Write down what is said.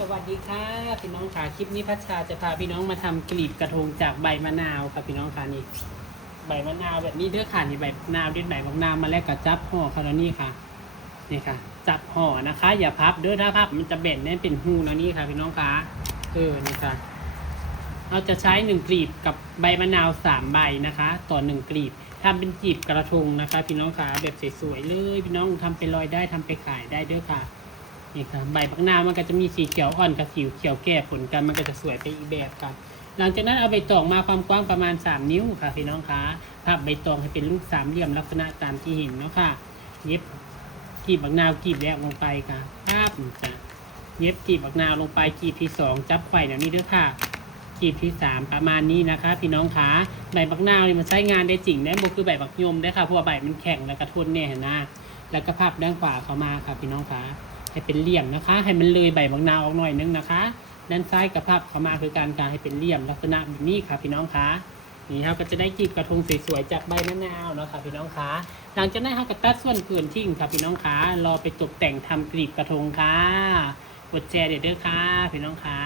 สวัสดีค่ะพี่น้องค่ะคลิปนี้พัชชาจะพาพี่น้องมาทำกลีบกระทงจากใบมะนาวค่ะพี่น้องค่ะนี่ใบมะนาวแบบนี้เด้อค่ะนี่ใบมะนาวเด็ดใบมะนาวมาแล้วก็จับห่อค่ะแล้วนี่ค่ะนี่ค่ะจับห่อนะคะ อย่าพับเด้อถ้าพับมันจะแบนเนี่ยเป็นหูแล้วนี่ค่ะพี่น้องค่ะนี่ค่ะเราจะใช้1กลีบกับใบมะนาว3ใบนะคะต่อ1กลีบทำเป็นกลีบกระทงนะคะพี่น้องค่ะแบบสวยๆเลยพี่น้องทำไปลอยได้ทำไปขายได้เด้อค่ะนี่ค่ะใบผักนาวมันก็จะมีสีเขียวอ่อนกับสีเขียวแก่ผลกันมันก็จะสวยไปอีกแบบกันหลังจากนั้นเอาใบตองมาความกว้างประมาณ3นิ้วค่ะพี่น้องคะพับใบตองให้เป็นรูปสามเหลี่ยมลักษณะตามที่เห็นเนาะค่ะเย็บกลีบผักนาวกลีบแรกลงไปค่ะพับค่ะเย็บกลีบผักนาวลงไปกลีบที่2จับไขว่แบบนี้ด้วยค่ะกลีบที่3ประมาณนี้นะคะพี่น้องคะใบผักนาวนี่มันใช้งานได้จริงได้บ่คือใบผักยมได้ค่ะเพราะว่าใบมันแข็งและกระทนเนี่ยเห็นไหมแล้วก็พับด้านขวาเข้ามาค่ะพี่น้องคะให้เป็นเหลี่ยมนะคะให้มันเลยใบผักนาวออกหน่อยนึงนะคะด้านซ้ายกับพับเข้ามาคือการให้เป็นเหลี่ยมลักษณะแบบนี้ค่ะพี่น้องคะนี่ครับก็จะได้กลีบกระทงสวยๆจากใบมะนาวเนาะค่ะพี่น้องคะหลังจากนั้นเราก็ตัดส่วนเกินทิ้งค่ะพี่น้องคะรอไปตกแต่งทำกลีบกระทงค่ะกดแชร์เด้อค่ะพี่น้องคะ